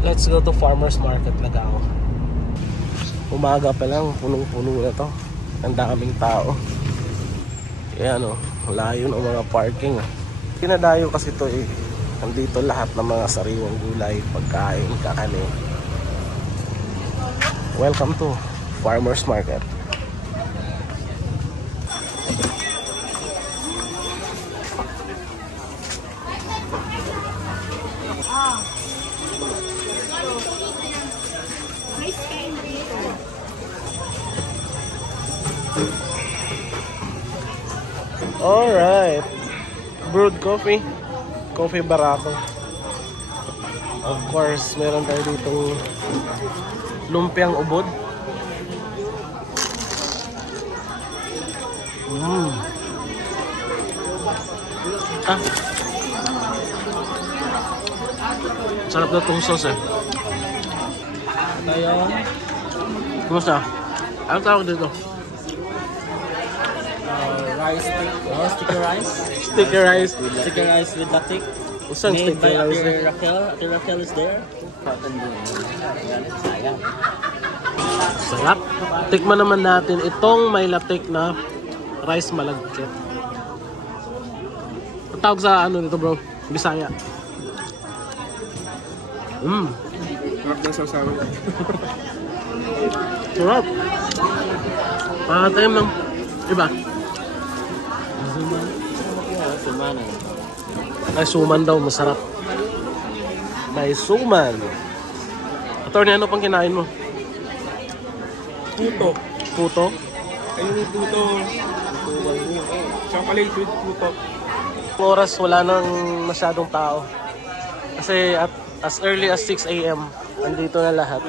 Let's go to Farmers Market Lagao. Umaga pa lang, punong-puno na to. Ang daming tao. Ayan o, layo ng mga parking. Pinadayo kasi to eh. Nandito lahat ng mga sariwang gulay, pagkain, kakanin. Welcome to Farmers Market. Alright, brewed coffee, coffee barato. Of course, meron tayo ditong lumpiang ubod. Sarap na itong sauce eh. Tayo. Kumusta? Anong tawag dito? Rice stick. Oh, sticky rice. Sticky rice. Sticky rice with latik. Usang Made sticky by rice. Ate Raquel. Ate Raquel is there. Sayang. Sarap. Tikman naman natin itong may latik na rice malagkit. Ang tawag sa ano nito bro? Bisaya. Sarap na sasawa. Sarap. Pakatayam ng iba. Suman. Ay, suman daw. Masarap. May suman. Attorney, ano pang kinain mo? Puto. Puto? Ayun yung puto. Chocolate with puto. Oras, wala nang masyadong tao. Kasi at as early as 6 AM, andito na lahat.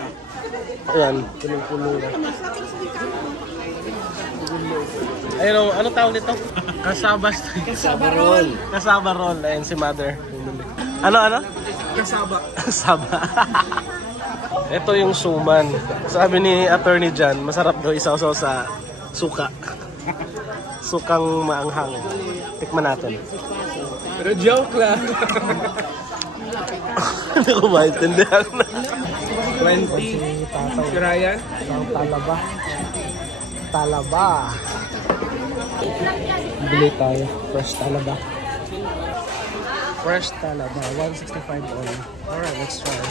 Ayan, punong-puno na. Ayun, ano tawag nito? Kasaba roll. Kasaba roll. Ayan si mother. Ano? Kasaba. Kasaba. Ito yung suman. Sabi ni Attorney Jan, masarap daw isaw-saw sa suka. Sukang maanghang. Tikman natin. Pero joke lang. Hindi ko maintindihan. 20. Si Ryan? Ang talaba. Talaba. Bili tayo. Fresh talaba. Fresh talaba. 165 only. Alright, let's try.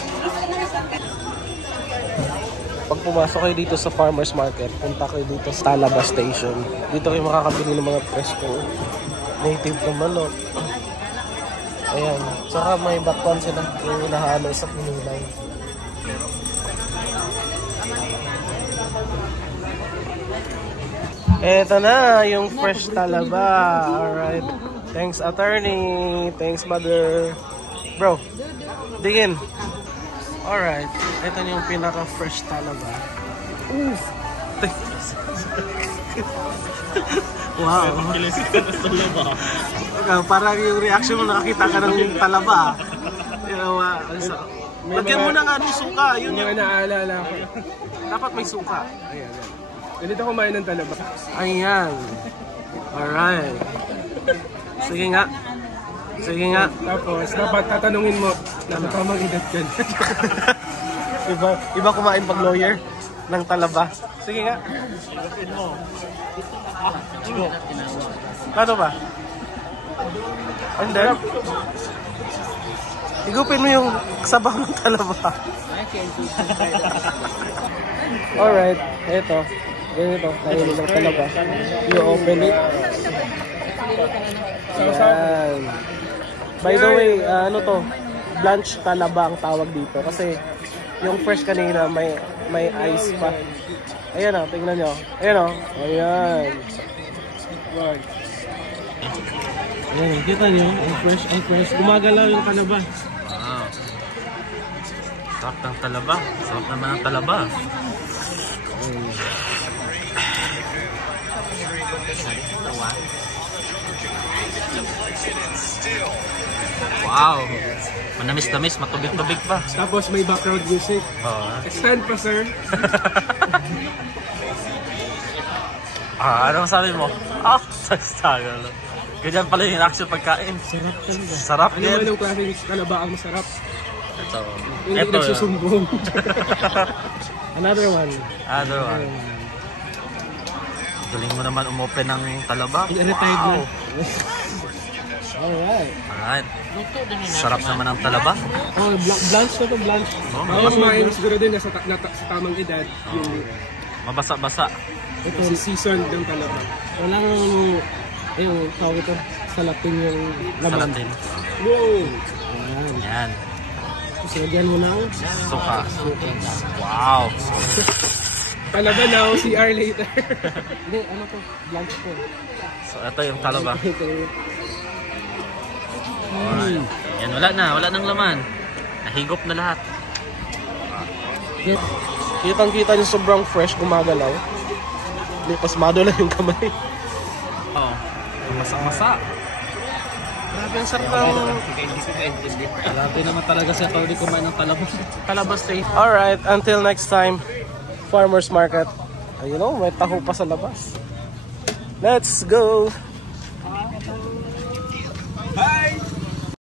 Pag pumasok kayo dito sa Farmers Market, punta kayo dito sa Talaba Station. Dito kayo makakabili ng mga presko. Native na manok. Ayan. Tsaka may bakwan sila. Yung nahalo sa pinulay. Eto na, yung fresh talaba. Alright. Thanks, attorney. Thanks, mother. Bro, digin. Alright. Ito na yung pinaka-fresh talaba. Oof. Wow. Parang yung reaction mo, nakakita ka ng talaba. Lagyan mo na nga ng suka. Yun yung naalala ko. dapat may suka. Ayan. Ganito kumain ng talaba. Ayan. Alright. Sige nga. Sige nga. Tapos, dapat tatanungin mo, nasa tamang edad ka na. Iba kumain pag lawyer ng talaba. Sige nga. Igupin mo. Kano ba? And then, igupin mo yung sabaw ng talaba. Alright, eto. Ganito, kainin ng talaba. You open it. Ayan. By the way, ano to? Blanch talaba ang tawag dito. Kasi yung fresh kanina may ice pa. Ayan o, tingnan nyo. Ayan o. Ayan. Ayan, kita nyo. Ang fresh. Gumagalaw yung talaba. Wow. Sarap ng talaba. Sarap naman ang talaba. Wow. Manamis-namis, matubig-tubig pa. Tapos may background music. Stand pa, sir. Anong sabi mo? Sagal. Ganyan pala yung reaction pagkain. Sarap talaga. Sarap Ano din. naman yung klaseng talaba ang masarap? Ito. Hindi Ito. nagsusumbong. Another one. Other one. Galing mo naman umopen ng talaba. Retired na. Alright. Alright. Sarap naman ng talaba. Oh, blanch na to, blanch. Oh, Mas main siguro din sa tamang edad. Yung mabasa-basa. ito season ng talaba. Walang, yung tawag ito, salapin yung laman. Salatin. Wow! Ayan. Yan. Tapos lagyan mo na. Suka. Wow. Talaba now, CR later. Hindi, ano to? Blanch to. So ito yung talaba. Ito. Alright. Yan, wala nang laman. Nahigop na lahat. Kitang-kita niyo sobrang fresh, gumagalaw. Hindi, pasmado lang yung kamay. Oh. Masa-masa. Grabe, ang sarap ng... Grabe naman talaga sa tao di kumain ng talabas. Talabas eh. Alright, until next time, Farmers Market. You know, may taho pa sa labas. Let's go!